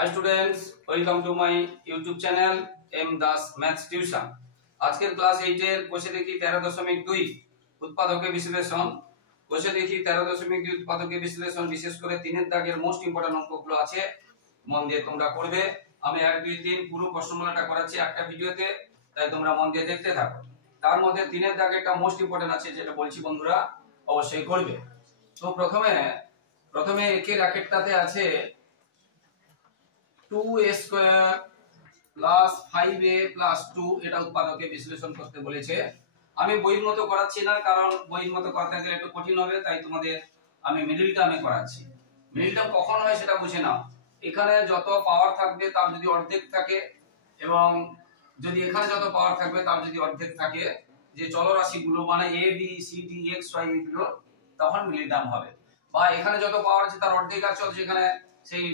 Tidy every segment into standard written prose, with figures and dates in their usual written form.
Hi students, welcome to my YouTube channel M Das Maths Tuition। আজকের class 8 এর কোষে দেখি 13.2 উৎপাদকের বিশ্লেষণ। কোষে দেখি 13.2 উৎপাদকের বিশ্লেষণ, বিশেষ করে 3 এর দাগের মোস্ট ইম্পর্টেন্ট অঙ্কগুলো আছে, মন দিয়ে তোমরা করবে। আমি 1 2 3 পুরো প্রশ্নমালাটা করাচ্ছি একটা ভিডিওতে, তাই তোমরা মন দিয়ে দেখতে থাকো। তার মধ্যে 3 এর দাগেরটা মোস্ট ইম্পর্টেন্ট আছে, যেটা বলছি বন্ধুরা অবশ্যই করবে। তো প্রথমে একের রাকেটটাতে আছে 2a square plus 5a plus 2, এটা উৎপাদকে বিশ্লেষণ করতে বলেছে। আমি বইয়ের মতো করাচ্ছি না, কারণ বইয়ের মতো করতে গেলে একটু কঠিন হবে, তাই তোমাদের আমি মিডল টার্মে করাচ্ছি। মিডল টার্ম কখন হয় সেটা বুঝে নাও। এখানে যত পাওয়ার থাকবে তার যদি অর্ধেক থাকে, এবং যদি এখানে যত পাওয়ার থাকবে তার যদি অর্ধেক থাকে, যে চলরাশিগুলো মানে a b c d x y এগুলো, তখন মিডল টার্ম হবে। বা এখানে যত পাওয়ার আছে তার অর্ধেক আছে, যেখানে সেই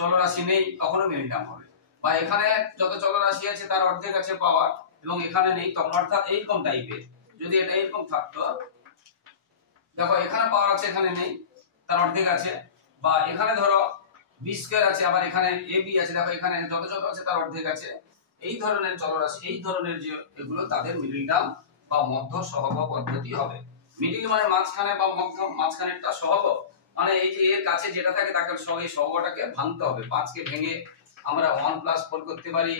চলরাশি নেই, তখনও মিডল টার্ম হবে। বা এখানে যত চলরাশি আছে তার অর্ধেক আছে পাওয়ার, এবং এখানে নেই, তখন অর্থাৎ এইরকম টাইপের যদি এটা এরকম থাকতো, দেখো এখানে পাওয়ার আছে এখানে নেই, তার অর্ধেক আছে। বা এখানে ধরো b স্কয়ার আছে, আবার এখানে ab আছে, দেখো এখানে যত আছে তার অর্ধেক আছে। এই ধরনের চলরাশি, এই ধরনের যে এগুলো, তাদের মিডল টার্ম বা মধ্য সহগ পদ্ধতি হবে। মিডল মানে মাঝখানে, বা মধ্য মাঝখানেরটা সহগ মানে এই যে এর কাছে যেটা থাকে তাকে সঙ্গে সহগটাকে ভাঙতে হবে। 5 কে ভেঙে আমরা 1 + 4 করতে পারি,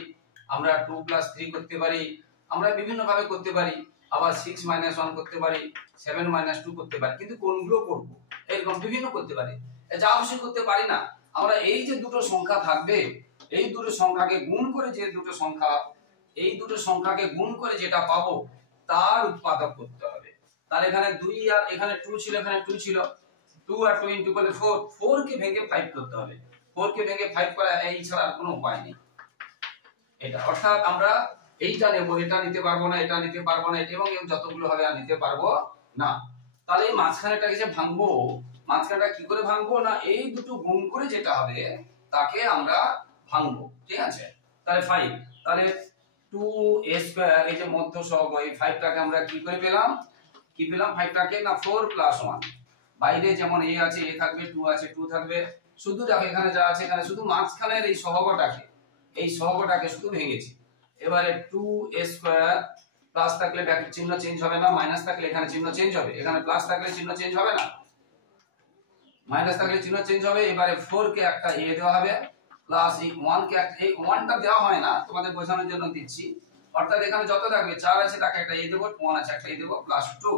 আমরা 2 + 3 করতে পারি, আমরা বিভিন্ন ভাবে করতে পারি। আবার 6 - 1 করতে পারি, 7 - 2 করতে পারি। কিন্তু কোনগুলো করব এরকম বিভিন্ন করতে পারি, যা অবশ্যই করতে পারি না। আমরা এই যে দুটো সংখ্যা থাকবে, এই দুটো সংখ্যাকে গুণ করে যে দুটো সংখ্যা, এই দুটো সংখ্যাকে গুণ করে যেটা পাবো তার উৎপাদক করতে হবে। তাহলে এখানে 2 আর এখানে 2 ছিল, এখানে 2 ছিল, 2 আর 2 ইনটু করলে 4, 4 কে ভেঙে 5 করতে হবে। 4 কে ভেঙে 5 করা এই ছাড়া কোনো উপায় নেই। এটা অর্থাৎ আমরা এইটা নেব, এটা নিতে পারবো না, এটা নিতে পারবো না, এবং যতগুলো হবে আর নিতে পারবো না। তাহলে এই মাঝখানেটাকে যে ভাঙবো, মাঝখানেটা কি করে ভাঙবো না, এই দুটো গুণ করে যেটা হবে তাকে আমরা ভাঙবো, ঠিক আছে। তাহলে 5, তাহলে 2a স্কয়ার, এই যে মধ্য সহগ, এই 5 টাকে আমরা কি করে পেলাম, 5 টাকে না 4 + 1, বাইরে যেমন a আছে a থাকবে, 2 আছে 2 থাকবে, শুধু দেখো এখানে যা আছে এখানে শুধু মাঝখানের এই সহগটাকে শুধু ভেঙেছি। এবারে 2a স্কয়ার প্লাস থাকলে ব্র্যাকেট চিহ্ন চেঞ্জ হবে না, মাইনাস থাকলে এখানে চিহ্ন চেঞ্জ হবে, এখানে প্লাস থাকলে চিহ্ন চেঞ্জ হবে না, মাইনাস থাকলে চিহ্ন চেঞ্জ হবে। এবারে 4 কে একটা a দেওয়া হবে, প্লাস এই 1 কে একটা, এই 1টা দেওয়া হয় না, তোমাদের বোঝানোর জন্য দিচ্ছি। অর্থাৎ এখানে যত থাকবে 4 আছে তাকে একটা a দেব, 1 আছে একটা a দেব, প্লাস 2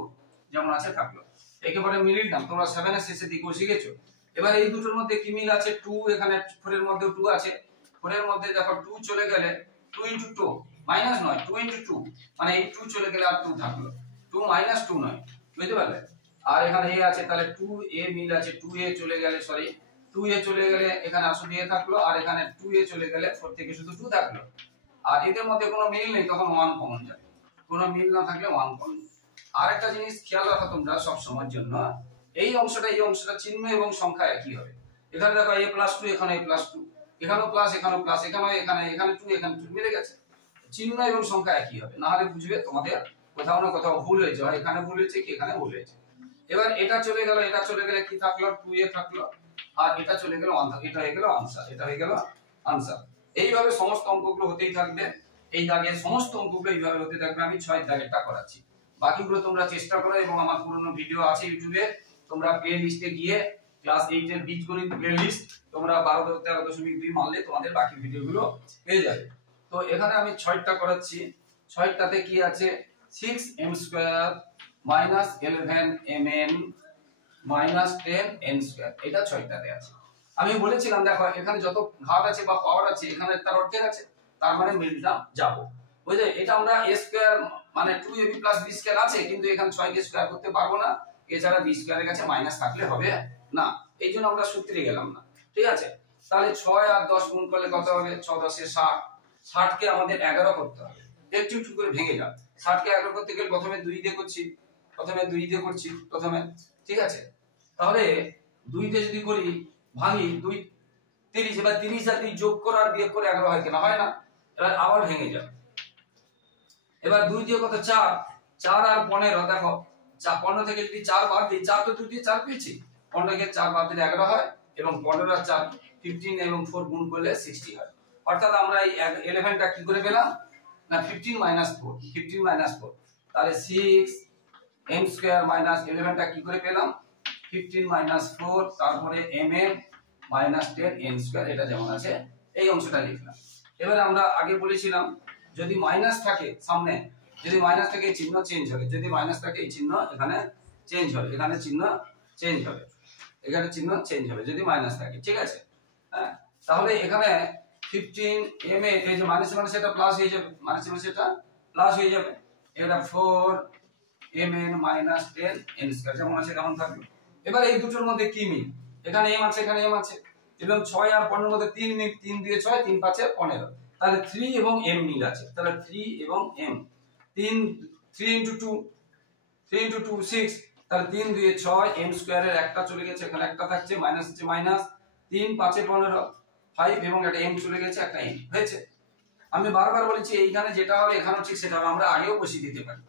যেমন আছে থাকলো। একেবারে মিডল টার্ম তোমরা 7 এর শেষে দিকেও শিখেছো। এবার এই দুটোর মধ্যে কি মিল আছে, 2 এখানে 4 এর মধ্যে 2 আছে, 4 এর মধ্যে দেখো 2 চলে গেলে 2 * 2 মাইনাস নয়, 2 * 2 মানে এই 2 চলে গেলে আর 2 থাকলো, 2 - 2 নয়, বুঝতে পারলে। আর এখানে a আছে, তাহলে 2a মিল আছে, 2a চলে গেলে, সরি 2a চলে গেলে এখানে আসলে a থাকলো, আর এখানে 2a চলে গেলে 4 থেকে শুধু 2 থাকলো। আর এদের মধ্যে কোনো মিল নেই, তখন 1 কমন যাবে, কোনো মিল না থাকলে 1 কমন। আর একটা জিনিস খেয়াল রাখো তোমরা সব সময়ের জন্য, এই অংশটা চিহ্ন এবং সংখ্যা একই হবে। এখানে দেখো a + 2, এখানে a + 2, এখানেও প্লাস, এখানেও প্লাস, এখানে 2, এখানে 2 মিলে গেছে, চিহ্ন এবং সংখ্যা একই হবে। না হলে বুঝবে তোমাদের কোথাও না কোথাও ভুল হয়েছে, হয় এখানে ভুল হয়েছে কি এখানে ভুল হয়েছে। এবার এটা চলে গেলে কি থাকলো, 2a থাকলো, আর এটা চলে গেল 1 থাকলো, এটা হয়ে গেল आंसर, এটা হয়ে গেল आंसर। এইভাবে সমস্ত অঙ্কগুলো হতেই থাকবে, এই দাগের সমস্ত অঙ্কগুলো এইভাবে হতে থাকবে। আমি 6 দাগেরটা করাচ্ছি, বাকিগুলো তোমরা চেষ্টা করো, এবং আমার পুরনো ভিডিও আছে ইউটিউবে, তোমরা প্লে লিস্টে গিয়ে ক্লাস 8 এর বীজগণিত প্লে লিস্ট তোমরা 13.2 মারলে তোমাদের বাকি ভিডিওগুলো পেয়ে যাবে। তো এখানে আমি 6টা করাচ্ছি। 6টাতে কি আছে, 6m² - 11mn - 10n², এটা 6টাতে আছে। আমি বলেছিলাম দেখো এখানে যত ঘাত আছে বা পাওয়ার আছে, এখানে তার অর্ধেক আছে, তার মানে মিডলটা যাব, বুঝলে। এটা আমরা a স্কয়ার মানে 2ab + b স্কয়ার আছে, কিন্তু এখানে 6 কে স্কয়ার করতে পারবো না, এছাড়া b স্কয়ারের কাছে মাইনাস থাকলে হবে না, এইজন্য আমরা সূত্রে গেলাম না, ঠিক আছে। তাহলে 6 আর 10 গুণ করলে কত হবে, 6 × 10 = 60, 60 কে আমাদের 11 করতে হবে, একটু একটু করে ভেঙে যাও। 60 কে 11 করতে গেলে প্রথমে 2 দিয়ে করছি, প্রথমে, ঠিক আছে। তাহলে 2 দিয়ে যদি করি ভাঙি, 2 30, এবার 30 আর 2 যোগ করো আর বিয়োগ করে 11 হয় কিনা, হয় না। এবার আবার ভেঙে যাও, এবার 2 দিয়ে কত, 4, 4 আর 15, দেখো 15 থেকে যদি 4 বাদ দিই, 4 তো 2 দিয়ে 4 পেয়েছি, 15 কে 4 বাদ দিলে 11 হয়, এবং 15 আর 4 15 এবং 4 গুণ করলে 60 হয়। অর্থাৎ আমরা এই 11টা কি করে পেলাম না 15 মাইনাস 4 তাহলে 6 m স্কয়ার মাইনাস 11টা কি করে পেলাম 15 মাইনাস 4 তারপরে mm মাইনাস 10 n স্কয়ার, এটা যেমন আছে এই অংশটা লিখলাম। এবারে আমরা আগে বলেছিলাম যদি মাইনাস থাকে সামনে, যদি মাইনাস থাকে চিহ্ন চেঞ্জ হবে, যদি মাইনাস থাকে এই চিহ্ন এখানে চেঞ্জ হবে, এখানে চিহ্ন চেঞ্জ হবে, এখানে চিহ্ন চেঞ্জ হবে যদি মাইনাস থাকে, ঠিক আছে। হ্যাঁ, তাহলে এখানে 15 m এ এই যে মাইনাস মাইনাস এটা প্লাস হয়ে যাবে, মাইনাস মাইনাস এটা প্লাস হয়ে যাবে, এটা 4 mn মাইনাস 10 n স্কয়ার যেমন আছে তেমন থাকবে। এবার এই দুটোর মধ্যে কি মিল, এখানে m আছে এখানে m আছে, এবং 6 আর 15 এর মধ্যে 3 মিল, 3 দিয়ে 6 3 5 এ 15, তাহলে 3 এবং m মিল আছে, তাহলে 3 এবং m 3 into 2 6, তাহলে 3 দিয়ে 6 m স্কয়ারের একটা চলে গেছে এখানে একটা থাকছে মাইনাস আছে মাইনাস 3 5 এ 15 5 এবং একটা m চলে গেছে একটা m হয়েছে। আমি বারবার বলেছি এইখানে যেটা হবে এখানেও ঠিক সেটা হবে, আমরা আগেও বসিয়ে দিতে পারি,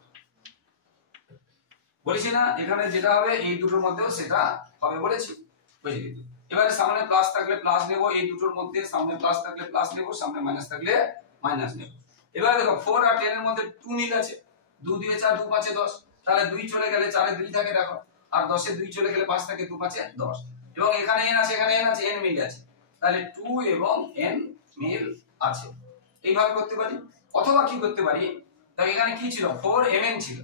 বলেছি না এখানে যেটা হবে এই দুটোর মধ্যেও সেটা হবে বলেছি, বসিয়ে দিতে। এবারে সামনে প্লাস থাকলে প্লাস নেব, এই দুটোর মধ্যে সামনে প্লাস থাকলে প্লাস নেব, সামনে মাইনাস থাকলে মাইনাস নেব। এবারে দেখো 4 আর 10 এর মধ্যে 2 মিল আছে, 2 দিয়ে 4 2 5 এ 10, তাহলে 2 চলে গেলে 4 এ 2 থাকে দেখো, আর 10 এ 2 চলে গেলে 5 থাকে, 2 5 এ 10, এবং এখানে n আছে এখানে n আছে, n মিল আছে, তাহলে 2 এবং n মিল আছে। এইভাবে করতে পারি, অথবা কি করতে পারি দেখো এখানে কি ছিল 4 mn ছিল,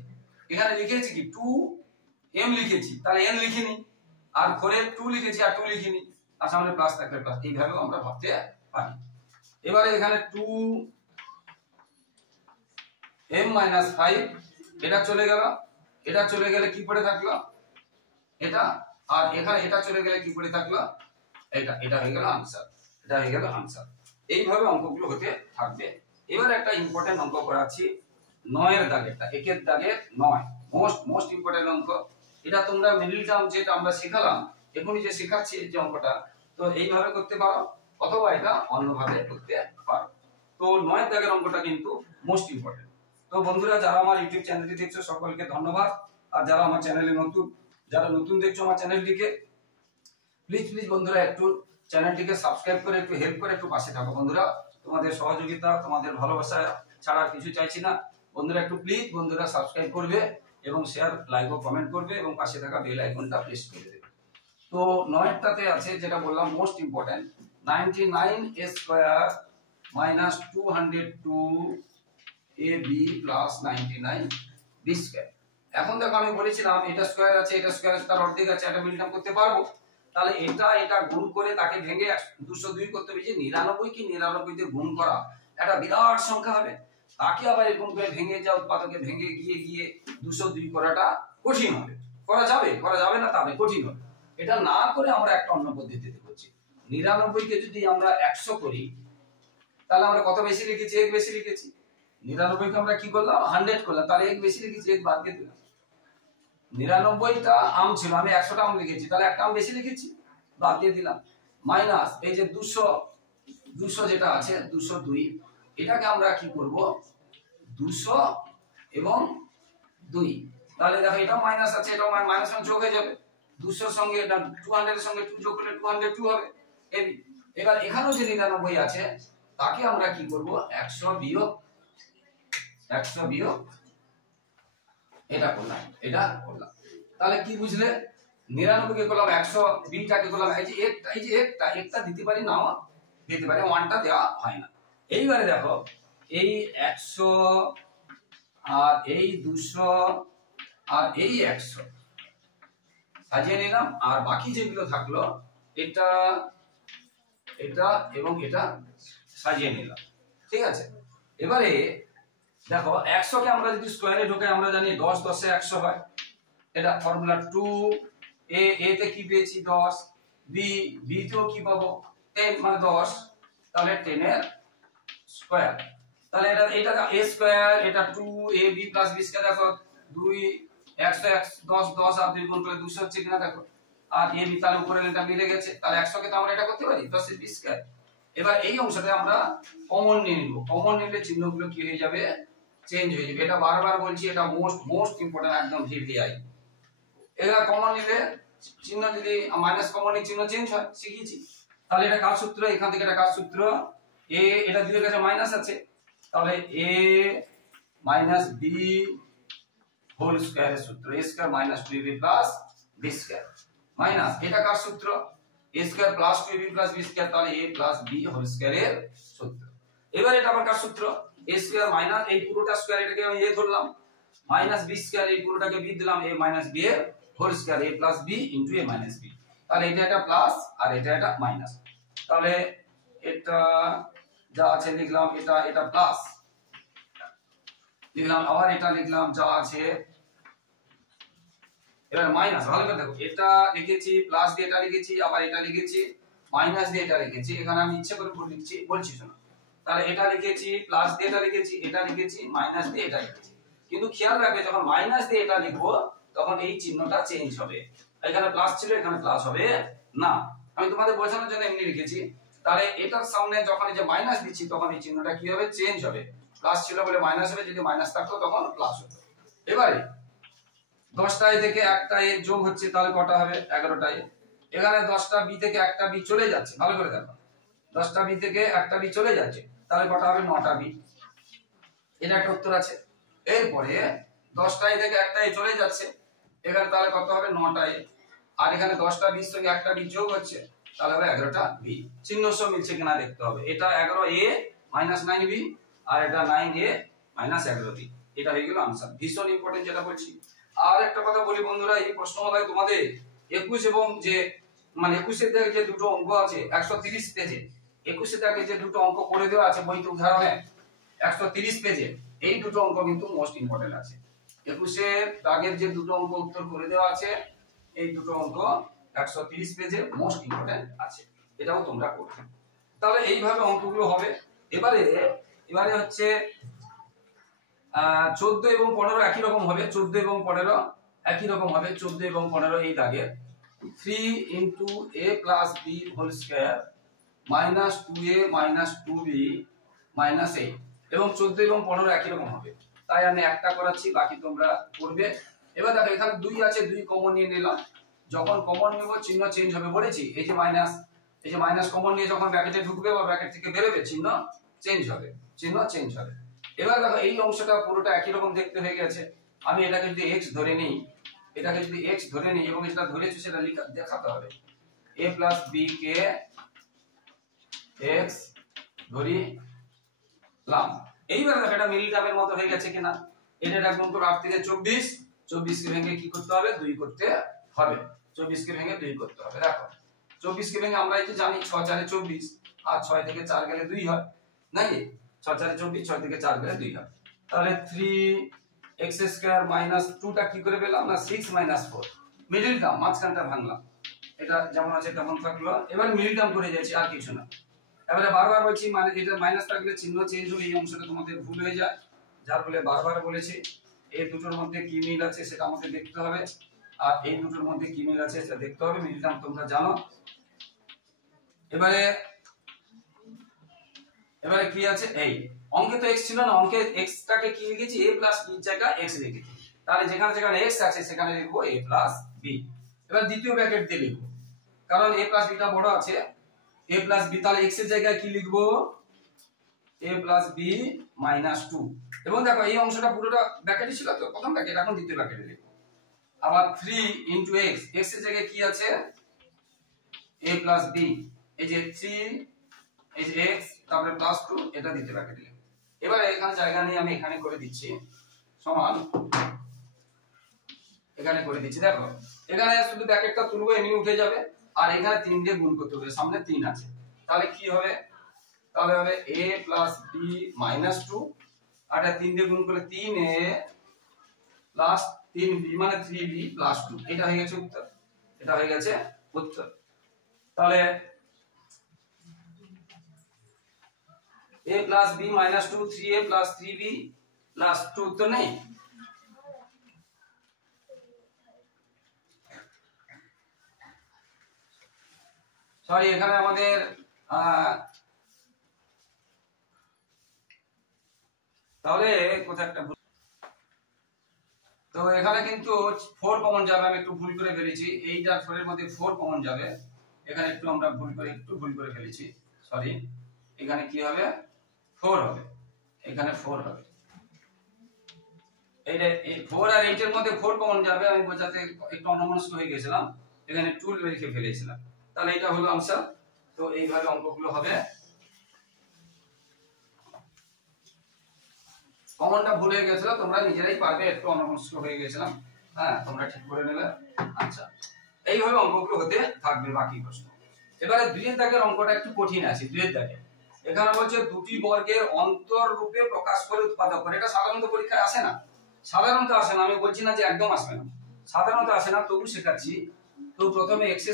এখানে লিখেছি কি 2 m লিখেছি, তাহলে n লিখিনি, আর 4 এর 2 লিখেছি আর 2 লিখিনি, আর সামনে প্লাস থাকলে প্লাস, এইভাবে আমরা ভাবতে পারি। এবারে এখানে 2 m minus 5 এটা চলে গেল, এটা চলে গেলে কি পড়ে থাকলো এটা, আর এখানে এটা চলে গেলে কি পড়ে থাকলো এটা, এটা হয়ে গেল आंसर, এটা হয়ে গেল आंसर। এইভাবে অঙ্কগুলো হতে থাকবে। এবার একটা ইম্পর্টেন্ট অঙ্ক করাচ্ছি 9 এর দাগেরটা, 1 এর দাগের 9, মোস্ট ইম্পর্টেন্ট অঙ্ক। এটা তোমরা মিডল টার্ম যেটা আমরা শেখালাম এখনই যে শেখাচ্ছি যে অঙ্কটা, তো এইভাবে করতে পারো অথবা এটা অন্যভাবে করতে পারো। তো 9 এর দাগের অঙ্কটা কিন্তু মোস্ট ইম্পর্টেন্ট। তো বন্ধুরা যারা আমার ইউটিউব চ্যানেলটি দেখছো সকলকে ধন্যবাদ, আর যারা আমার চ্যানেলে নতুন, যারা নতুন দেখছো আমার চ্যানেলটিকে প্লিজ বন্ধুরা একটু চ্যানেলটিকে সাবস্ক্রাইব করে একটু হেল্প করে একটু পাশে থাকো বন্ধুরা, তোমাদের সহযোগিতা তোমাদের ভালোবাসা ছাড়া আর কিছু চাইছি না বন্ধুরা। একটু প্লিজ বন্ধুরা সাবস্ক্রাইব করবে এবং শেয়ার লাইক ও কমেন্ট করবে এবং পাশে থাকা বেল আইকনটা প্রেস করে দেবে। তো 9টাতে আছে যেটা বললাম most important 99 a square minus 202 ab plus 99 b square. এখন দেখো আমি বলেছিলাম এটা স্কয়ার আছে এটা স্কয়ার আছে তার অর্ধেক আছে, এটা মিলটাম করতে পারবো, তাহলে এটা গুণ করে তাকে ভেঙে 202 করতে হবে, যে 99 কি 99 তে গুণ করা একটা বিরাট সংখ্যা হবে, তাকে আবার এরকম করে ভেঙে যাও উৎপাদকে ভেঙে গিয়ে 202 করাটা কঠিন হবে, করা যাবে না তবে কঠিন হবে। এটা না করে আমরা একটা অন্য পদ্ধতিতে করছি, 99 কে যদি আমরা 100 করি তাহলে আমরা কত বেশি লিখেছি, এক বেশি লিখেছি, 99 কে আমরা কি করলাম 100 করলাম, তাহলে এক বেশি লিখেছি এক বাদ দিয়ে দিলাম, 99টা আম ছিল আমি 100টা আম লিখেছি, তাহলে একটা আম বেশি লিখেছি বাদ দিয়ে দিলাম, মাইনাস এই যে 200 যেটা আছে 202, এটাকে আমরা কি করব 200 এবং 2, তাহলে দেখো এটা মাইনাস আছে এটা মাইনাস যোগ হয়ে যাবে, 200 এর সঙ্গে এটা 200 এর সঙ্গে 2 যোগ করলে 202 হবে। এবার এখানেও যে 99 আছে তাকে আমরা কি করব 100 বিয়োগ এটা করলাম, তাহলে কি বুঝলে 99 কে করলাম 100, b টাকে করলাম এই যে একটা দিতে পারি নাও দিতে পারি, 1টা দেওয়া হয় না। এইবারে দেখো এই 100 আর এই 200 আর এই 100 সাজিয়ে নিলাম, আর বাকি যেগুলো থাকলো এটা এবং এটা সাজিয়ে নিলাম, ঠিক আছে। এবারে দেখো 100 কে আমরা যদি স্কয়ারে ঢোকাই আমরা জানি 10 10 এ 100 হয়, এটা ফর্মুলা 2 a তে কি পেয়েছি 10, b তেও কি পাবো 10 মানে 10, তাহলে 10 এর স্কয়ার, তাহলে এটা a স্কয়ার এটা 2ab প্লাস b স্কয়ার, দেখো 2 100 10 10 আর 2 গুণ করলে 200 হচ্ছে কিনা দেখো, আর ab তার উপরে এটা মিলে গেছে, তাহলে 100 কে তো আমরা এটা করতে পারি 10 এর b স্কয়ার। এবার এই অংশটা আমরা কমন নিয়ে নিব, কমন নিলে চিহ্নগুলো কি হয়ে যাবে চেঞ্জ হয়ে যাবে, এটা বারবার বলছি এটা মোস্ট ইম্পর্টেন্ট একদম ভিভিআই। এবার কমন নিলে চিহ্ন যদি মাইনাস কমন নিলে চিহ্ন চেঞ্জ হয় শিখিয়েছি, তাহলে এটা কার সূত্র, এখান থেকে এটা কার সূত্র, a এটা দুইয়ের কাছে মাইনাস আছে, তাহলে a মাইনাস b হোল স্কয়ারের সূত্র, a square minus 2ab plus b square minus এটা কার সূত্র, a square plus 2ab plus b square, তাহলে a প্লাস b হোল স্কয়ারের সূত্র। এবার এটা আবার কার সূত্র, a স্কয়ার মাইনাস এই পুরোটা স্কয়ার এটাকে আমি a ধরলাম, মাইনাস b স্কয়ার এই পুরোটাকে b দিলাম, a মাইনাস b এর whole square, a plus b into a minus b, তাহলে এটা একটা প্লাস আর এটা একটা মাইনাস, তাহলে এটা যা আছে লিখলাম, এটা এটা প্লাস লিখলাম, আবার এটা লিখলাম যা আছে, এবার মাইনাস, ভালো করে দেখো, এটা লিখেছি প্লাস দিয়ে এটা লিখেছি, আবার এটা লিখেছি মাইনাস দিয়ে এটা লিখেছি, এখানে আমি ইচ্ছে করে ভুল লিখছি বলছি শোনো, তাহলে এটা লিখেছি প্লাস দিয়ে এটা লিখেছি, এটা লিখেছি মাইনাস দিয়ে এটা লিখেছি, কিন্তু খেয়াল রাখবে যখন মাইনাস দিয়ে এটা লিখবো তখন এই চিহ্নটা চেঞ্জ হবে, এখানে প্লাস ছিল এখানে প্লাস হবে না, আমি তোমাদের বোঝানোর জন্য এমনি লিখেছি, তাহলে এটার সামনে যখন এই যে মাইনাস দিচ্ছি তখন এই চিহ্নটা কি হবে, চেঞ্জ হবে, প্লাস ছিল বলে মাইনাস হবে, যদি মাইনাস থাকতো তখন প্লাস হতো। এবারে 10টা a থেকে একটা a যোগ হচ্ছে, তাহলে কটা হবে, 11টা a, এখানে 10টা b থেকে একটা b চলে যাচ্ছে, ভালো করে দেখো, 10টা b থেকে একটা b চলে যাচ্ছে, তাহলে কটা হবে, 9টা b, এটা একটা উত্তর আছে। এরপরে 10টা a থেকে একটা a চলে যাচ্ছে, এখানে তাহলে কত হবে, 9টা a, আর এখানে 10টা b থেকে একটা b যোগ হচ্ছে, তাহলে হবে 11টা b, চিহ্ন সহ মিলছে কিনা দেখতে হবে, এটা 11a মাইনাস 9b আর এটা 9a মাইনাস 11b, এটা হয়ে গেল आंसर, ভীষণ ইম্পর্টেন্ট যেটা বলছি। আর একটা কথা বলি বন্ধুরা, এই প্রশ্নমালায় তোমাদের 21 এবং যে মানে 21 এর যে দুটো অঙ্ক আছে 130 পেজে, 21 এর দাগে যে দুটো অঙ্ক করে দেওয়া আছে বইতে উদাহরণে 130 পেজে, এই দুটো অঙ্ক কিন্তু মোস্ট ইম্পর্টেন্ট আছে, 21 এর দাগের যে দুটো অঙ্ক উত্তর করে দেওয়া আছে এই দুটো অঙ্ক 130 পেজে মোস্ট ইম্পর্টেন্ট আছে, এটাও তোমরা করবে, তাহলে এইভাবে অঙ্কগুলো হবে। এবারে হচ্ছে 14 এবং 15 একই রকম হবে, 14 এবং 15 একই রকম হবে, 14 এবং 15 এই দাগে 3 into a plus b whole square minus 2a minus 2b minus 8, এবং 14 এবং 15 একই রকম হবে, তাই আমি একটা করাচ্ছি, বাকি তোমরা করবে। এবার দেখো এখানে 2 আছে, 2 কমন নিয়ে নিলাম, যখন কমন নেব চিহ্ন চেঞ্জ হবে বলেছি, এই যে মাইনাস কমন নিয়ে যখন ব্র্যাকেটে ঢুকবে বা ব্র্যাকেট থেকে বেরোবে চিহ্ন চেঞ্জ হবে, চিহ্ন চেঞ্জ হবে। এবার দেখো এই অংশটা পুরোটা একই রকম দেখতে হয়ে গেছে, আমি এটাকে যদি x ধরে নিই, এটাকে যদি x ধরে নিই এবং যেটা ধরেছি সেটা দেখাতে হবে, a plus b K x ধরিলাম, এইবার দেখো এটা মিডল টার্মের মতো হয়ে গেছে কিনা, এটা গুণ করে 8 থেকে 24, 24 কে ভেঙে কি করতে হবে, 2 করতে হবে, 24 কে ভেঙে 2 করতে হবে, দেখো 24 কে ভেঙে আমরা এই যে জানি 6 4 24, আর 6 থেকে 4 গেলে 2 হয় নাকি, 6 4 24, 6 থেকে 4 গেলে 2 হয়, তাহলে 3x স্কয়ার মাইনাস 2 টা কি করে পেলাম না 6 4, মিডল টার্ম মাঝখানটা ভাঙলাম, এটা যেমন আছে তেমন থাকলো, এবার মিডল টার্ম করে যাচ্ছি আর কিছু না। এবারে বারবার বলছি মানে এটা মাইনাস থাকলে চিহ্ন চেঞ্জ হলে এই অংশটা তোমাদের ভুল হয়ে যায়, যার ফলে বারবার বলেছি এই দুটোর মধ্যে কি মিল আছে সেটা আমাদের দেখতে হবে, আর এই দুটোর মধ্যে কি মিল আছে সেটা দেখতে হবে, মিল টার্ম তোমরা জানো। এবারে কি আছে, এই অঙ্কে তো x ছিল না, অঙ্কে x টাকে কি লিখেছি, a প্লাস b জায়গায় x লিখেছি, তাহলে যেখানে যেখানে x আছে সেখানে লিখবো a প্লাস b। এবার দ্বিতীয় ব্র্যাকেট দিয়ে লিখবো, কারণ a প্লাস b টা বড় আছে, a প্লাস b, তাহলে x এর জায়গায় কি লিখবো, a প্লাস b মাইনাস 2, এবং দেখো এই অংশটা পুরোটা ব্র্যাকেটই ছিল তো প্রথম ব্র্যাকেট, এখন দ্বিতীয় ব্র্যাকেটে লিখবো, আবার 3 into x, x এর জায়গায় কি আছে, a প্লাস b, এই যে 3 এই যে x তারপরে প্লাস 2, এটা দ্বিতীয় ব্র্যাকেটে লিখবো। এবারে এখানে জায়গা নেই, আমি এখানে করে দিচ্ছি সমান, এখানে করে দিচ্ছি, দেখো এখানে শুধু ব্র্যাকেটটা তুলবো এমনি উঠে যাবে, আর এখানে 3 দিয়ে গুণ করতে হবে, সামনে 3 আছে, তাহলে কি হবে, তাহলে হবে a প্লাস b মাইনাস 2, আর এটা 3 দিয়ে গুণ করলে 3a প্লাস 3b মানে 3b প্লাস 2, এটা হয়ে গেছে উত্তর, এটা হয়ে গেছে উত্তর। তাহলে a plus b minus 2, 3a plus 3b plus 2 উত্তর নেই, সরি এখানে আমাদের তাহলে কোথায় একটা ভুল, তো এখানে কিন্তু 4 কমন যাবে, আমি একটু ভুল করে ফেলেছি, এইটা 4 এর মধ্যে 4 কমন যাবে, এখানে একটু আমরা ভুল করে ফেলেছি, সরি। এখানে কি হবে 4 হবে, এখানে 4 হবে। এই 4 আর 8 এর মধ্যে 4 কমন যাবে, আমি বোঝাতে একটু অন্যমনস্ক হয়ে গেছিলাম, এখানে 2 লিখে ফেলেছিলাম। তাহলে এটা হলো आंसर। তো এইভাবে অঙ্কগুলো হবে। কমনটা ভুলে গেছিল, তোমরা নিজেরাই পারবে, একটু অন্যমনস্ক হয়ে গেছিলাম, হ্যাঁ তোমরা ঠিক করে নেবে। আচ্ছা, এইভাবে অঙ্কগুলো হতে থাকবে। বাকি প্রশ্ন এবারে 2 এর দাগের অঙ্কটা একটু কঠিন আছে। 2 এর দাগে এখানে বলছে দুটি বর্গের অন্তর রূপে প্রকাশ করে উৎপাদক করে। এটা সাধারণত পরীক্ষায় আসে না, সাধারণত আসে না, আমি বলছি না যে একদম আসবে না, সাধারণত আসে না, তবু শেখাচ্ছি। তো প্রথমে x² -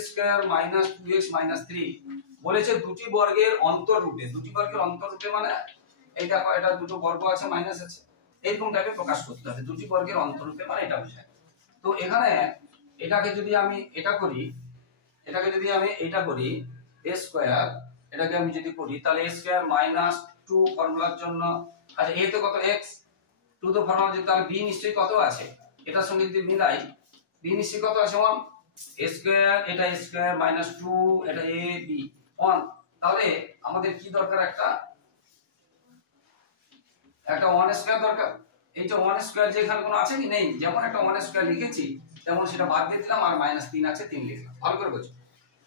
2x - 3 বলেছে দুটি বর্গের অন্তর রূপে। দুটি বর্গের অন্তর রূপে মানে এই দেখো, এটা দুটো বর্গ আছে, মাইনাস আছে, এরকম টাইপে প্রকাশ করতে হবে। দুটি বর্গের অন্তর রূপে মানে এটা বোঝায়। তো এখানে এটাকে যদি আমি এটা করি, এটাকে যদি আমি এটা করি a², এটাকে আমি যদি করি তাহলে a² - 2 ফর্মুলার জন্য, আচ্ছা a তো কত x, 2 তো ফর্মুলা যদি, তাহলে b নিশ্চয়ই কত আছে, এটার সঙ্গে যদি মিলাই b নিশ্চয়ই কত আছে 1, a², এটা a² - 2, এটা a b 1। তাহলে আমাদের কি দরকার, একটা 1² দরকার। এইটা 1² যে এখানে কোনো আছে কি নেই, যেমন একটা 1² লিখেছি তেমন সেটা বাদ দিয়ে দিলাম, আর -3 আছে 3 লিখলাম। ভালো করে বুঝো,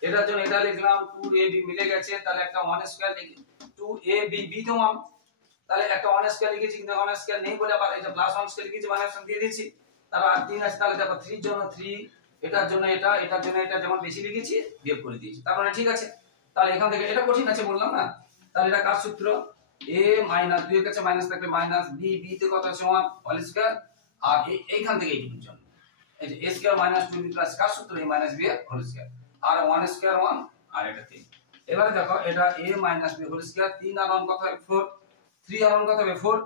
এটার জন্য এটা লিখলাম 2ab মিলে গেছে, তাহলে একটা 1² লিখি 2ab, b তো 1, তাহলে একটা 1² লিখেছি, কিন্তু 1² নেই বলে আবার এটা +1² লিখেছি, -1 দিয়ে দিয়েছি, তারপর আর 3 আছে, তাহলে দেখো 3 এর জন্য 3, এটার জন্য এটা, এটার জন্য এটা, যেমন বেশি লিখেছি বিয়োগ করে দিয়েছি, তার মানে ঠিক আছে। তাহলে এখান থেকে এটা কঠিন আছে বললাম না, তাহলে এটা কার সূত্র, a - 2 এর কাছে মাইনাস থাকলে মাইনাস, b তে কত আছে 1 হোল², আর এইখান থেকে এইটুকুর জন্য এই যে a² - 2b প্লাস কার সূত্র, a - b হোল², আর 1² 1, আর এটা 3। এবারে দেখো এটা a - b হোল², 3 আর 1 কত হয় 4, 3 আর 1 কত হবে 4।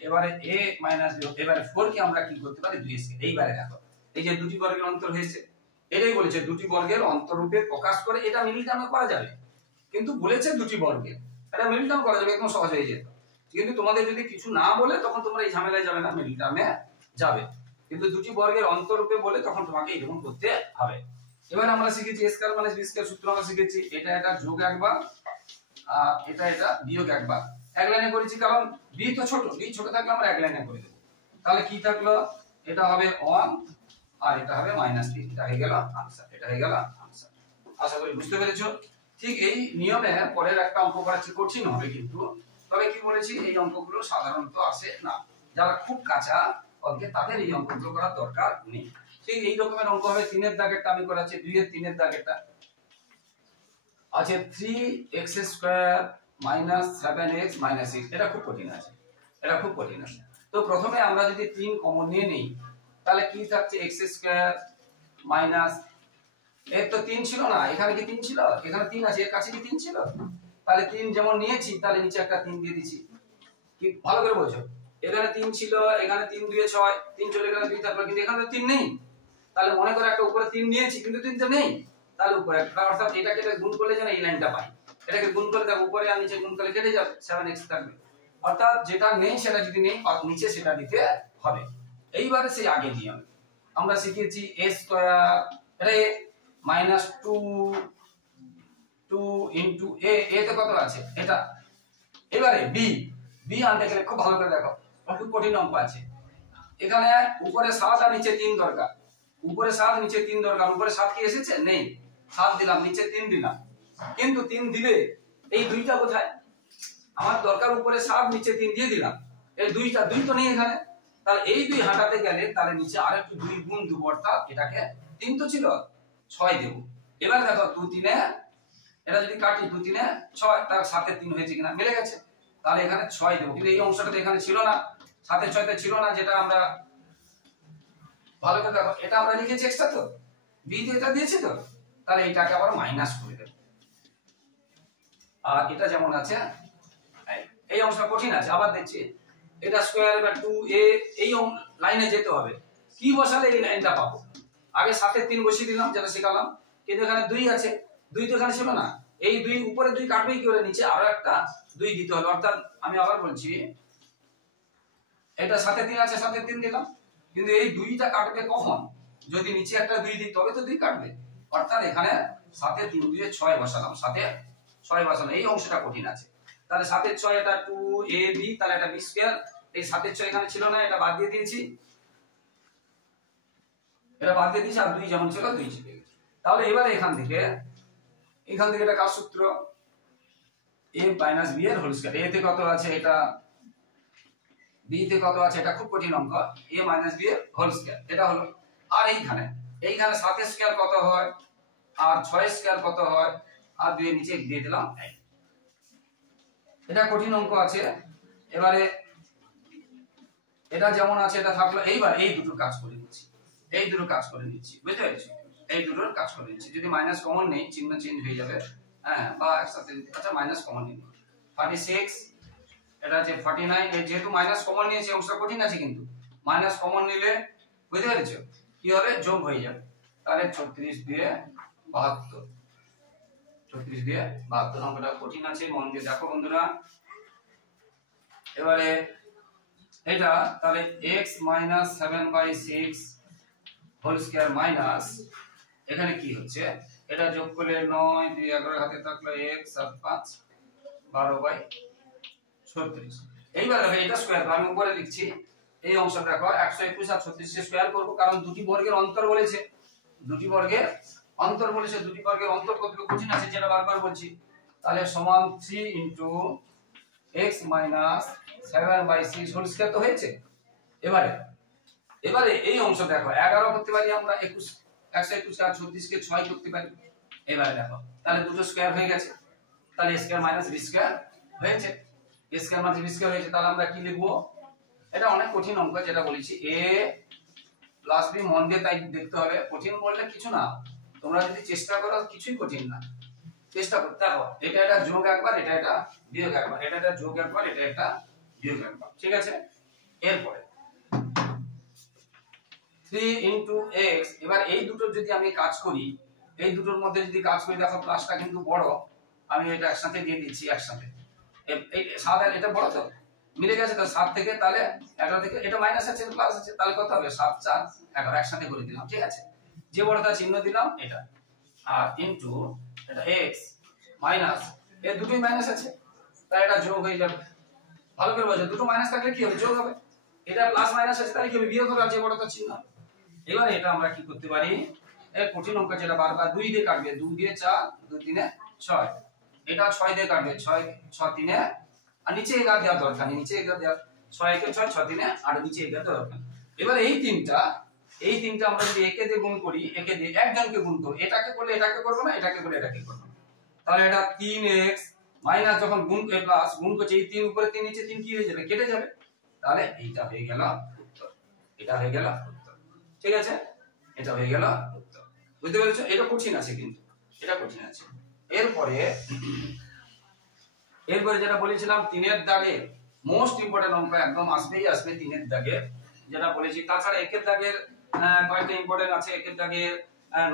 এবারে a - b, এবারে 4 কে আমরা কি করতে পারি 2 কে। এইবারে দেখো এই যে দুটি বর্গের অন্তর হয়েছে, এটাই বলেছে দুটি বর্গের অন্তররূপে প্রকাশ করে। এটা মিডল টার্মে করা যাবে, কিন্তু বলেছে দুটি বর্গের, এটা মিডল টার্ম করা যাবে, একদম সহজ হয়ে যেত। কিন্তু তোমাদের যদি কিছু না বলে তখন তোমরা এই ঝামেলায় যাবে না, মিডল টার্মে যাবে। কিন্তু দুটি বর্গের অন্তররূপে বলে তখন তোমাকে এরকম করতে হবে। এবার আমরা শিখেছি a² - b² সূত্র আমরা শিখেছি, এটা এটা যোগ একবার, আর এটা এটা বিয়োগ একবার। এক লাইনে করেছি কারণ b তো ছোট, b ছোট থাকলে আমরা এক লাইনে করে দেব। তাহলে কি থাকলো, এটা হবে 1 আর এটা হবে -3, এটা হয়ে গেল आंसर, এটা হয়ে গেল आंसर। আশা করি বুঝতে পেরেছো। ঠিক এই নিয়মে পরের একটা অঙ্ক করাচ্ছি, কঠিন হবে কিন্তু, তবে কি বলেছি এই অঙ্কগুলো সাধারণত আসে না, যারা খুব কাঁচা অঙ্কে তাদের এই অঙ্কগুলো করার দরকার নেই। ঠিক এই রকমের অঙ্ক হবে 3 এর দাগেরটা আমি করাচ্ছি, 2 এর 3 এর দাগেরটা আছে 3x² - 7x - 6, এটা খুব কঠিন আছে, এটা খুব কঠিন আছে। তো প্রথমে আমরা যদি 3 কমন নিয়ে নেই তাহলে কি থাকছে x² মাইনাস, এর তো 3 ছিল না, এখানে কি 3 ছিল, এখানে 3 আছে, এর কাছে কি 3 ছিল, তাহলে 3 যেমন নিয়েছি তাহলে নিচে একটা 3 দিয়ে দিছি। কি ভালো করে বোঝো, এখানে 3 ছিল, এখানে 3 2 এ 6, 3 চলে গেল 2 থাকলো, কিন্তু এখানে তো 3 নেই। তাহলে মনে করো একটা উপরে 3 নিয়েছি কিন্তু 3 তো নেই, তাহলে উপরে একটা, অর্থাৎ এটাকে গুণ করলে যেন এই লাইনটা পাই, এটাকে গুণ করে দাও, উপরে আর নিচে গুণ করলে কেটে যাবে, 7x থাকবে। অর্থাৎ যেটা নেই সেটা যদি নেই, নিচে সেটা দিতে হবে। এইবারে সেই আগে নিয়ম আমরা শিখেছি a², এটা -2 ইনটু a, a তে কত আছে এটা। এবারে b, b আনতে গেলে খুব ভালো করে দেখো, খুব কঠিন অঙ্ক আছে। এখানে উপরে 7 আর নিচে 3 দরকার, উপরে 7 নিচে 3 দরকার, উপরে 7 কি এসেছে, নেই, 7 দিলাম, নিচে 3 দিলাম, কিন্তু 3 দিলে এই দুইটা কোথায়, আমার দরকার উপরে 7 নিচে 3 দিয়ে দিলাম, এই দুইটা, 2 তো নেই এখানে, তাহলে এই 2 হাঁটাতে গেলে তাহলে নিচে আরেকটু 2 গুণ দেব, অর্থাৎ এটাকে 3 তো ছিল 6 দেব। এবার দেখো 2 3 এ, এটা যদি কাটি 2 3 এ 6, তার 7 এ 3 হয়েছে কিনা, মিলে গেছে, তাহলে এখানে 6 দেব। কিন্তু এই অংশটা তো এখানে ছিল না, 7 এ 6 তে ছিল না, যেটা আমরা ভালো করে দেখো, এটা আমরা লিখেছি এক্সট্রা, তো b তে এটা দিয়েছি, তো তাহলে এটাকে আবার মাইনাস করে দেব। আর এটা যেমন আছে, এই অংশটা কঠিন আছে, আবার দেখছি এটা স্কয়ার বা 2a, এই লাইনে যেতে হবে, কি বসালে এই লাইনটা পাবো। আগে 7 এ 3 বসিয়ে দিলাম, যেটা শিখালাম, কিন্তু এখানে 2 আছে, 2 তো এখানে ছিল না, এই 2 উপরে 2 কাটবে কি করে, নিচে আরো একটা 2 দিতে হবে। অর্থাৎ আমি আবার বলছি, এটা 7 এ 3 আছে, 7 এ 3 দিলাম, কিন্তু এই 2টা কাটবে কখন, যদি নিচে একটা 2 দিই তবে তো 2 কাটবে। অর্থাৎ এখানে সাথে 3 দিয়ে 6 বসালাম, সাথে 6 বসালাম, এই অংশটা কঠিন আছে। তাহলে 7 এর 6 এটা 2ab, তাহলে এটা b স্কয়ার, এই 7 এর 6 এখানে ছিল না, এটা বাদ দিয়ে দিয়েছি, এটা বাদ দিয়ে দিয়েছি, আর 2 যেমন ছিল 2 ছিল। তাহলে এবারে এখান থেকে এটা কার সূত্র, a মাইনাস b এর হোল স্কয়ার। a তে কত আছে এটা, b তে কত আছে এটা খুব কঠিন অঙ্ক, a মাইনাস b এর হোল স্কয়ার এটা হলো। আর এইখানে 7 এর স্কয়ার কত হয়, আর 6 এর স্কয়ার কত হয়, আর 2 এর নিচে দিয়ে দিলাম। এটা কঠিন অঙ্ক আছে। এবারে এটা যেমন আছে এটা থাকলো। এইবার এই দুটোর কাজ করে নিচ্ছি, বুঝতে পেরেছো, এই দুটোর কাজ করে নিচ্ছি। যদি মাইনাস কমন নেই চিহ্ন চেঞ্জ হয়ে যাবে, হ্যাঁ, বা একসাথে, আচ্ছা মাইনাস কমন নেই, 36 এটা আছে 49, এই যেহেতু মাইনাস কমন নিয়েছি অংশটা কঠিন আছে, কিন্তু মাইনাস কমন নিলে বুঝতে পেরেছো কি হবে, যোগ হয়ে যাবে। তাহলে 36 দিয়ে 72, 36 দিয়ে 72, অঙ্কটা কঠিন আছে, মন দিয়ে দেখো বন্ধুরা। এবারে এটা তাহলে x minus 7/6 whole square minus, এখানে কি হচ্ছে, এটা যোগ করলে 9, 2 11 হাতে থাকলো x, 7 5 12/36। এইবার দেখো এটা স্কয়ার আমি উপরে লিখছি, এই অংশটা দেখো 121 আর 36 কে স্কয়ার করব, কারণ দুটি বর্গের অন্তর বলেছে, দুটি বর্গের অন্তর কত কঠিন আছে যেটা বারবার বলছি। তাহলে সমান 3 into x minus 7/6 whole square তো হয়েছে। এবারে এই অংশ দেখো 11 করতে পারি আমরা, 21 121 আর 36 কে 6 করতে পারি। এবারে দেখো তাহলে দুটো স্কয়ার হয়ে গেছে, তাহলে a square minus b square হয়েছে, a square minus b square হয়েছে। তাহলে আমরা কি লিখবো, এটা অনেক কঠিন অঙ্ক যেটা বলেছি, a প্লাস b, মন দিয়ে তাই দেখতে হবে, কঠিন বললে কিছু না, তোমরা যদি চেষ্টা করো কিছুই কঠিন না, চেষ্টা করতে হবে। এটা যোগ একবার, এটা বিয়োগ একবার, এটা যোগ একবার, এটা বিয়োগ একবার, ঠিক আছে। এরপরে 3 ইনটু x, এবার এই দুটোর যদি আমি কাজ করি, এই দুটোর মধ্যে যদি কাজ করি, দেখো প্লাসটা কিন্তু বড়, আমি এটা একসাথে দিয়ে দিচ্ছি, একসাথে এই 7 আর এটা বড় তো মিলে গেছে, তো 7 থেকে তাহলে 11 থেকে এটা মাইনাস আছে প্লাস আছে, তাহলে কত হবে 7 4 11 একসাথে করে দিলাম, ঠিক আছে। যে বড়টা চিহ্ন দিলাম এটা, আর ইনটু এটা x মাইনাস, এই দুটোই মাইনাস আছে তাই এটা যোগ হয়ে যাবে। ভালো করে বোঝো, দুটো মাইনাস থাকলে কি হবে, যোগ হবে, এটা প্লাস মাইনাস আছে তাই কি হবে, বিয়োগ হবে, আর যে বড়টা চিহ্ন। এবারে এটা আমরা কি করতে পারি, এই কঠিন অঙ্ক যেটা বারবার 2 দিয়ে কাটবে, 2 দিয়ে 4, 2 3 6, এটা 6 দিয়ে কাটবে, 6 6 3, আর নিচে 11 দেওয়া দরকার নেই, নিচে 11 দেওয়া, 6 1 6, 6 3 আর নিচে 11 দেওয়া দরকার। এবারে এই তিনটা আমরা যদি একে দিয়ে গুণ করি, একে দিয়ে একজনকে গুণ করব, এটাকে করলে এটাকে করব না, এটাকে করলে এটাকে করব না, তাহলে এটা 3x মাইনাস যখন গুণ প্লাস গুণ করছে, এই 3 উপরে 3 নিচে 3 কি হয়ে যাবে, কেটে যাবে, তাহলে এইটা হয়ে গেল উত্তর, এটা হয়ে গেল উত্তর, ঠিক আছে, এটা হয়ে গেল উত্তর। বুঝতে পেরেছো, এটা কঠিন আছে, কিন্তু এটা কঠিন আছে। এরপরে যেটা বলেছিলাম 3 এর দাগে মোস্ট ইম্পর্টেন্ট অঙ্ক একদম আসবে 3 এর দাগে যেটা বলেছি। তাছাড়া 1 এর দাগের কয়েকটা ইম্পর্টেন্ট আছে, 1 এর দাগের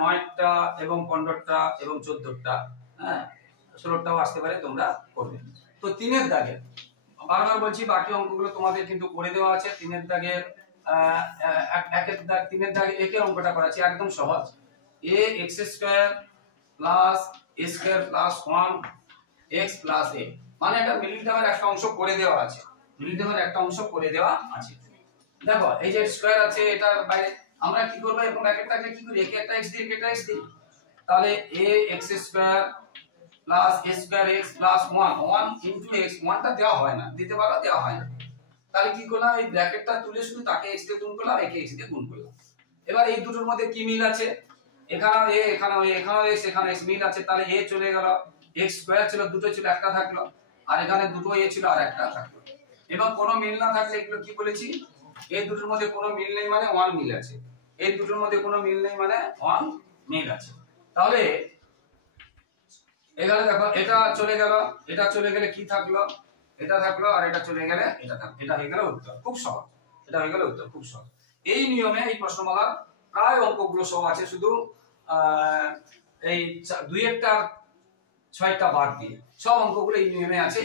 9টা এবং 15টা এবং 14টা, হ্যাঁ 16টাও আসতে পারে, তোমরা করবে। তো 3 এর দাগে বারবার বলছি, বাকি অঙ্কগুলো তোমাদের কিন্তু করে দেওয়া আছে। 3 এর দাগের 3 এর দাগে একের অঙ্কটা করাচ্ছি, একদম সহজ। a x square plus a square plus 1 x plus a, মানে এটা মিডল টার্মের একটা অংশ করে দেওয়া আছে, দেখো এই যে স্কয়ার আছে, এটার বাইরে আমরা কি করব, এরকম ব্র্যাকেটটাকে কি করি, একে একটা x দিই, একে একটা x দিই, তাহলে a x square plus a square x plus 1 into x, 1টা দেওয়া হয় না, দিতে পারো, দেওয়া হয় না, তাহলে কি করলাম, এই ব্র্যাকেটটা তুলে শুধু তাকে x দিয়ে গুণ করলাম, একে x দিয়ে গুণ করলাম। এবার এই দুটোর মধ্যে কি মিল আছে, এখানেও a, এখানেও x, এখানে x মিল আছে, তাহলে a চলে গেল, x স্কয়ার ছিল দুটো ছিল, একটা থাকলো, আর এখানে দুটো a ছিল আর একটা থাকলো। এবং কোনো মিল না থাকলে এগুলো কি বলেছি, এই দুটোর মধ্যে কোনো মিল নেই মানে 1 মিল আছে, এই দুটোর মধ্যে কোনো মিল নেই মানে 1 মিল আছে। তাহলে এখানে দেখো এটা চলে গেল, এটা চলে গেলে কি থাকলো, এটা থাকলো, আর এটা চলে গেলে এটা থাকলো, এটা হয়ে গেল উত্তর, খুব সহজ, এটা হয়ে গেল উত্তর, খুব সহজ। এই নিয়মে এই প্রশ্নমালার প্রায় অঙ্কগুলো সব আছে, শুধু এই 2 একটা 6টা বাদ দিয়ে সব অঙ্কগুলো এই নিয়মে আছে।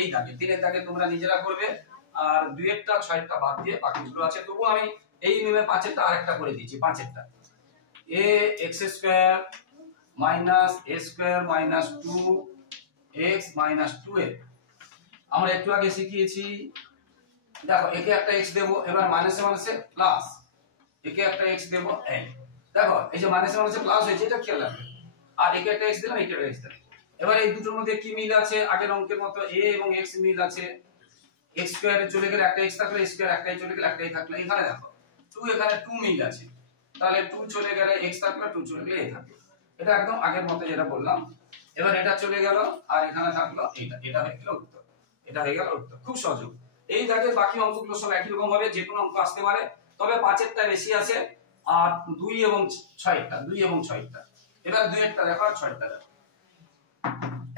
এই দাগে 3 এর দাগে তোমরা নিজেরা করবে, আর 2 একটা 6টা বাদ দিয়ে বাকিগুলো আছে। তবু আমি এই নিয়মে 5 এরটা আরেকটা করে দিয়েছি, 5 এরটা a x square minus A square minus 2x minus 2a। আমরা একটু আগে শিখিয়েছি, দেখো একে একটা x দেব, এবার মাইনাসে মাইনাসে প্লাস, একে একটা x দেব এই দেখো এই যে মাইনাসে মাইনাসে প্লাস হয়েছে, এটা খেয়াল রাখবে। আর একে একটা x দিলাম, একে একটা x দিলাম। এবার এই দুটোর মধ্যে কি মিল আছে? আগের অঙ্কের মতো a এবং x মিল আছে। x স্কয়ারে চলে গেলে একটা x থাকলো, x স্কয়ার একটাই চলে গেলে একটাই থাকলো। এখানে দেখো 2, এখানে 2 মিল আছে, তাহলে 2 চলে গেলে x থাকলো, 2 চলে গেলে a থাকলো। এটা একদম আগের মতো যেটা বললাম। এবার এটা চলে গেল আর এখানে থাকলো এটা, এটা হয়ে গেল উত্তর, এটা হয়ে গেল উত্তর। খুব সহজ। এই দাগের বাকি অঙ্কগুলো সব একই রকম হবে, যে কোনো অঙ্ক আসতে পারে, তবে 5এরটা বেশি আছে আর 2 এবং 6এরটা, 2 এবং 6এরটা। এবার 2এরটা দেখো আর 6এরটা দেখো।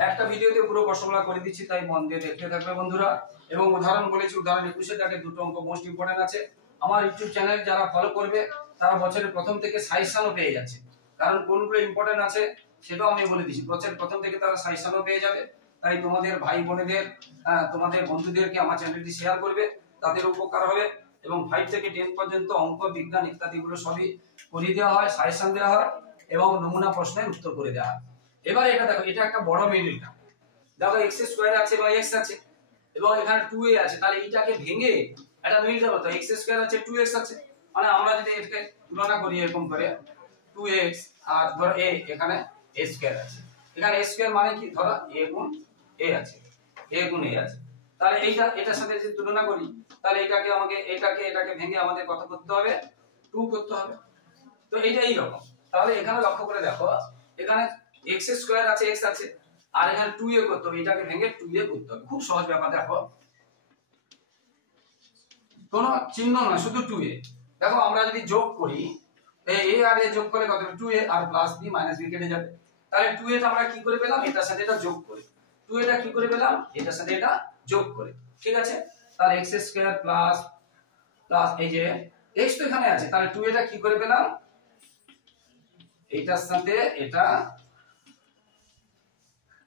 একটা ভিডিওতে পুরো প্রশ্নগুলো করে দিচ্ছি, তাই মন দিয়ে দেখতে থাকবে বন্ধুরা। এবং উদাহরণ বলেছি, উদাহরণ 21 দাগের দুটো অঙ্ক মোস্ট ইম্পর্টেন্ট আছে। আমার ইউটিউব চ্যানেল যারা ফলো করবে তারা বছরের প্রথম থেকে সাজেশনও পেয়ে যাচ্ছে, কারণ কোনগুলো ইম্পর্টেন্ট আছে সেটাও আমি বলে দিচ্ছি। বছরের প্রথম থেকে তারা সাজেশনও পেয়ে যাবে। তাই তোমাদের ভাই বোনেদের, তোমাদের বন্ধুদেরকে আমার চ্যানেলটি শেয়ার করবে, তাদের উপকার হবে। এবং 5 থেকে 10 পর্যন্ত অঙ্ক, বিজ্ঞান ইত্যাদিগুলো সবই করিয়ে দেওয়া হয়, সাজেশন দেওয়া হয় এবং নমুনা প্রশ্নের উত্তর করে দেওয়া হয়। এবারে এটা দেখো, এটা একটা বড় মিডল টার্ম। দেখো x স্কয়ার আছে বা x আছে এবং এখানে 2a আছে, তাহলে এটাকে ভেঙে এটা মিডল টার্ম হতো। x স্কয়ার আছে, 2x আছে, মানে আমরা যদি এটাকে তুলনা করি এরকম করে 2x আর ধরো a, এখানে a স্কয়ার আছে। এখানে a স্কয়ার মানে কি? ধরো a গুণ a আছে, a গুণ a আছে। তাহলে এইটা এটার সাথে যদি তুলনা করি, তাহলে এটাকে আমাকে এটাকে ভেঙে আমাদের কত করতে হবে? 2 করতে হবে। তো এইটা এই রকম। তাহলে এখানে লক্ষ্য করে দেখো, এখানে x স্কয়ার আছে, x আছে, আর এখানে 2a করতে হবে, এটাকে ভেঙে 2a করতে হবে। খুব সহজ ব্যাপার। দেখো কোনো চিহ্ন না, শুধু 2a। দেখো আমরা যদি যোগ করি, a আর a যোগ করে কত হবে? 2a, আর প্লাস b মাইনাস b কেটে যাবে। তাহলে 2a টা আমরা কি করে পেলাম? এটার সাথে এটা যোগ করে। 2a টা কি করে পেলাম? এটার সাথে এটা যোগ করে। ঠিক আছে, তাহলে x স্কয়ার প্লাস প্লাস এই যে x তো এখানে আছে, তাহলে 2a টা কি করে পেলাম? এটার সাথে এটা,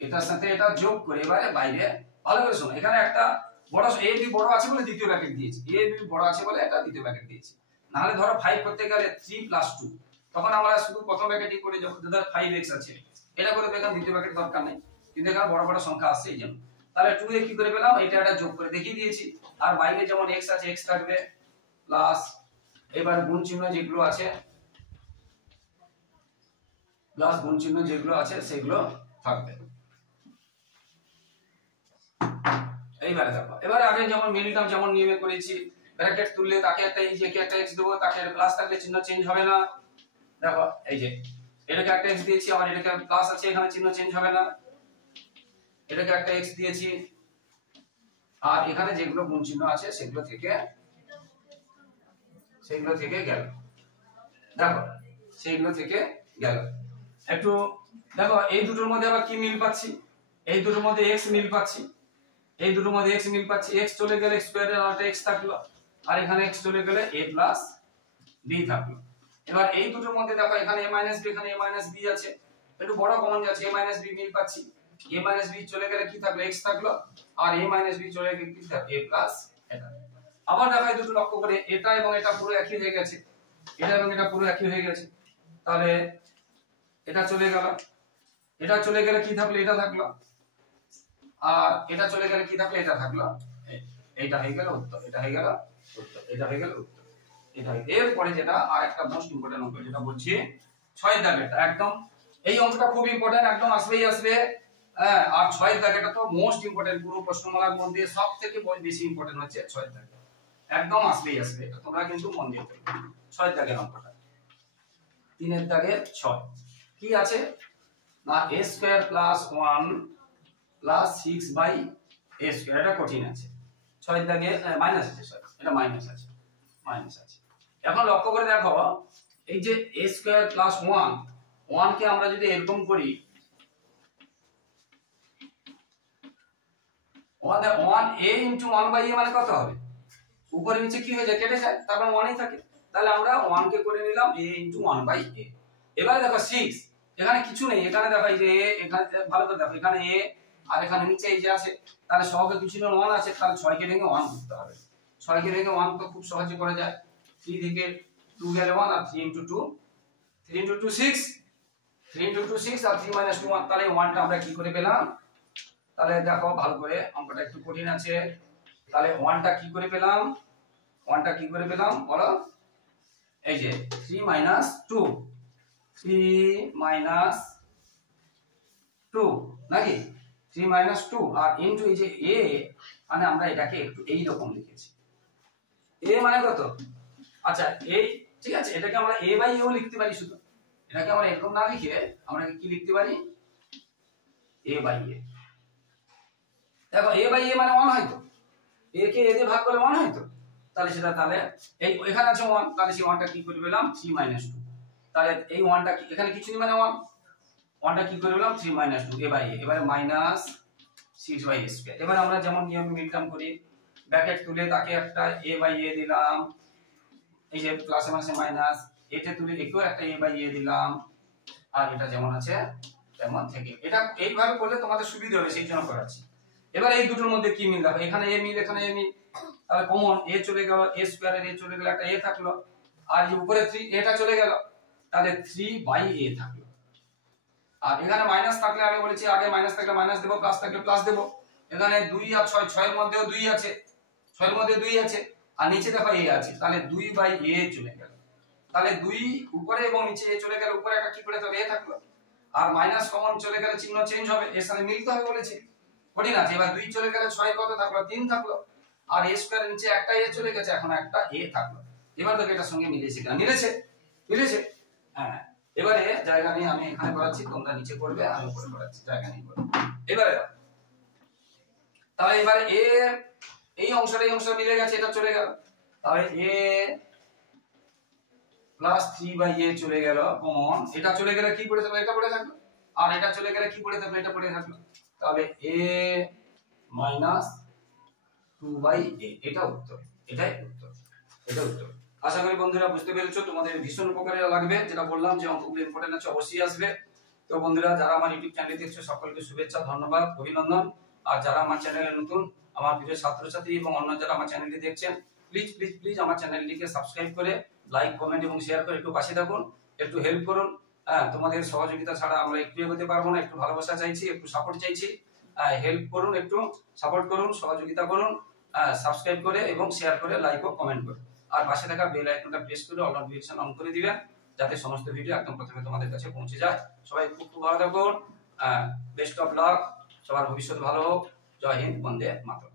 এটার সাথে এটা যোগ করে। এবারে বাইরে ভালো করে শোনো, এখানে একটা বড় a b বড় আছে বলে দ্বিতীয় ব্র্যাকেট দিয়েছি, a b বড় আছে বলে এটা দ্বিতীয় ব্র্যাকেট দিয়েছি। নাহলে ধরো 5 করতে গেলে 3 + 2, তখন আমরা শুধু প্রথম ব্র্যাকেটই করে যাব। ধরো 5x আছে, এটা করে দেখলাম দ্বিতীয় ব্র্যাকেট দরকার নেই, কিন্তু এখানে বড় বড় সংখ্যা আসছে এই জন্য। তাহলে 2 এ কি করে পেলাম? এটা এটা যোগ করে দেখিয়ে দিয়েছি। আর বাইরে যেমন x আছে, x থাকবে প্লাস, এবার গুণ চিহ্ন যেগুলো আছে, প্লাস গুণ চিহ্ন যেগুলো আছে সেগুলো থাকবে। এইবারে দেখো, এবারে আগে যেমন মিডল টার্ম যেমন নিয়মে করেছি, ব্র্যাকেট তুললে তাকে একটা এই যে একটা x দেব, তাকে প্লাস থাকলে চিহ্ন চেঞ্জ হবে না। দেখো এই যে এটাকে একটা x দিয়েছি, আবার এটাকে প্লাস আছে, এখানে চিহ্ন চেঞ্জ হবে না। এটাকে একটা x দিয়েছি, আর এখানে যেগুলো গুণ চিহ্ন আছে সেগুলো থেকে গেল। দেখো সেগুলো থেকে গেল। একটু দেখো এই দুটোর মধ্যে আবার কি মিল পাচ্ছি? এই দুটোর মধ্যে x মিল পাচ্ছি, এই দুটোর মধ্যে x মিল পাচ্ছি। x চলে গেলে স্কয়ারের আলাদা x থাকলো, আর এখানে x চলে গেলে a প্লাস b থাকলো। এবার এই দুটোর মধ্যে দেখো, এখানে a মাইনাস b, এখানে a মাইনাস b আছে, একটু বড় কমন যাচ্ছে, a মাইনাস b মিল পাচ্ছি। a মাইনাস b চলে গেলে কি থাকলো? x থাকলো, আর a মাইনাস b চলে গেলে কি থাকলো? a প্লাস এটা। আবার দেখো এই দুটো লক্ষ্য করে, এটা এবং এটা পুরো একই হয়ে গেছে, এটা এবং এটা পুরো একই হয়ে গেছে। তাহলে এটা চলে গেল, এটা চলে গেলে কি থাকলো? এটা থাকলো, আর এটা চলে গেলে কি থাকলো? এটা থাকলো। এইটা হয়ে গেল উত্তর, এটা হয়ে গেল উত্তর, এটা হয়ে গেল উত্তর, এটা। এরপরে যেটা আর একটা মোস্ট ইম্পর্টেন্ট অঙ্ক যেটা বলছি 6 দাগেরটা, একদম এই অঙ্কটা খুব ইম্পর্টেন্ট, একদম আসবেই আসবে। হ্যাঁ, আর 6 দাগেরটা তো মোস্ট ইম্পর্টেন্ট, পুরো প্রশ্নমালার মধ্যে সবথেকে বেশি ইম্পর্টেন্ট হচ্ছে 6 দাগ, একদম আসবেই আসবে। এটা তোমরা কিন্তু মন দিয়ে পড়বে। 6 দাগের অঙ্কটা, 3 এর দাগের 6 কি আছে না? a square plus 1 plus 6/a square. এটা কঠিন আছে। 6 দাগে মাইনাস আছে, সরি এটা মাইনাস আছে, মাইনাস আছে। এখন লক্ষ্য করে দেখো, এই যে a স্কয়ার প্লাস 1 কে আমরা যদি এরকম করি, 1a ইনটু 1/a মানে কত হবে? উপরে নিচে কি হয়ে যায়? কেটে যায়, তারপর 1 ই থাকে। তাহলে আমরা 1 কে করে নিলাম a ইনটু 1/a। এবারে দেখো 6, এখানে কিছু নেই, এখানে দেখো এই যে a, এখানে ভালো করে দেখো, এখানে a আর এখানে নিচে এই যে আছে, তাহলে সহগে কিছু না 1 আছে, তাহলে 6 কে ভেঙে 1 করতে হবে। 6 কে ভেঙে 1 তো খুব সহজে করা যায়। 3 থেকে 2 গেলে 1, আর 3 ইনটু 2, 3 ইনটু 2 6, 3 into 2 6 আর 3 minus 2 1, তাহলে 1টা আমরা কি করে পেলাম? তাহলে দেখো ভালো করে, অঙ্কটা একটু কঠিন আছে। তাহলে 1টা কি করে পেলাম? 1টা কি করে পেলাম বলো? এই যে 3 minus 2, 3 minus 2 নাকি 3 minus 2 আর ইনটু এই যে a, মানে আমরা এটাকে একটু এই রকম লিখেছি। a মানে কত? আচ্ছা এই ঠিক আছে, এটাকে আমরা a বাই a ও লিখতে পারি, শুধু এটাকে আমরা এরকম না লিখে আমরা কি লিখতে পারি? a by a। দেখো a বাই a মানে 1 হয় তো, a কে a দিয়ে ভাগ করলে 1 হয় তো, তাহলে সেটা তাহলে এই এখানে আছে 1, তাহলে সেই 1টা কি করে পেলাম? 3 minus 2। তাহলে এই 1টা কি এখানে কিছু নেই মানে 1টা কি করে পেলাম? 3 minus 2 a বাই a, এবারে মাইনাস 6 বাই a স্কয়ার। এবারে আমরা যেমন নিয়ম মিলটাম করি, ব্র্যাকেট তুলে তাকে একটা a বাই a দিলাম, এই যে প্লাসে মাইনাসে মাইনাস, এটা তুলে একেও একটা a বাই a দিলাম, আর এটা যেমন আছে তেমন থেকে। এটা এইভাবে করলে তোমাদের সুবিধা হবে, সেই জন্য করাচ্ছি। এবার এই দুটোর মধ্যে কি মিল? দেখো এখানে a মিল, এখানে a মিল, তাহলে কমন a চলে গেল, a স্কয়ারের a চলে গেল, একটা a থাকলো, আর এই উপরে 3 এটা চলে গেল, তাহলে 3 বাই a থাকলো। আর এখানে মাইনাস থাকলে আগে বলেছি, আগে মাইনাস থাকলে মাইনাস দেব, প্লাস থাকলে প্লাস দেব। এখানে 2 আর 6, 6 এর মধ্যেও 2 আছে, 6 এর মধ্যে 2 আছে, আর নিচে দেখো a আছে, তাহলে 2 বাই a চলে গেল। তাহলে 2 উপরে এবং নিচে a চলে গেল, উপরে একটা কি করে তবে a থাকলো, আর মাইনাস কমন চলে গেলে চিহ্ন চেঞ্জ হবে, এর সাথে মিলতে হবে বলেছি, কঠিন আছে। এবার 2 চলে গেলে 6 কত থাকলো? 3 থাকলো, আর a স্কয়ারের নিচে একটা a চলে গেছে, এখন একটা a থাকলো। এবার দেখো এটার সঙ্গে মিলেছে কিনা? মিলেছে, মিলেছে। হ্যাঁ, এবারে জায়গা নিয়ে আমি এখানে করাচ্ছি, তোমরা নিচে করবে, আমি উপরে করাচ্ছি, জায়গা নিয়ে করবে। এবারে তাহলে এবারে a এই অংশটা এই অংশটা মিলে গেছে, এটা চলে গেল, তাহলে a প্লাস 3 বাই a চলে গেল কমন, এটা চলে গেলে কি পড়ে থাকলো? এটা পড়ে থাকলো, আর এটা চলে গেলে কি পড়ে থাকলো? এটা পড়ে থাকলো, তাহলে a মাইনাস 2 বাই a, এটা উত্তর, এটাই উত্তর, এটা উত্তর। আশা করি বন্ধুরা বুঝতে পেরেছো, তোমাদের ভীষণ উপকারে লাগবে, যেটা বললাম যে অঙ্কগুলো ইম্পর্টেন্ট আছে, অবশ্যই আসবে। তো বন্ধুরা যারা আমার ইউটিউব চ্যানেল দেখছো সকলকে শুভেচ্ছা, ধন্যবাদ, অভিনন্দন। আর যারা আমার চ্যানেলে নতুন, আমার প্রিয় ছাত্রছাত্রী এবং অন্য যারা আমার চ্যানেলটি দেখছেন, প্লিজ প্লিজ প্লিজ আমার চ্যানেলটিকে সাবস্ক্রাইব করে লাইক, কমেন্ট এবং শেয়ার করে একটু পাশে থাকুন, একটু হেল্প করুন। তোমাদের সহযোগিতা ছাড়া আমরা একটু এগোতে পারবো না, একটু ভালোবাসা চাইছি, একটু সাপোর্ট চাইছি। হেল্প করুন, একটু সাপোর্ট করুন, সহযোগিতা করুন, সাবস্ক্রাইব করে এবং শেয়ার করে লাইক ও কমেন্ট করুন। আর পাশে থাকা বেল আইকনটা প্রেস করে অল নোটিফিকেশন অন করে দিবেন, যাতে সমস্ত ভিডিও একদম প্রথমে তোমাদের কাছে পৌঁছে যায়। সবাই খুব খুব ভালো থাকুন, বেস্ট অফ লাক, সবার ভবিষ্যৎ ভালো হোক। জয় হিন্দ, বন্দে মাতরম।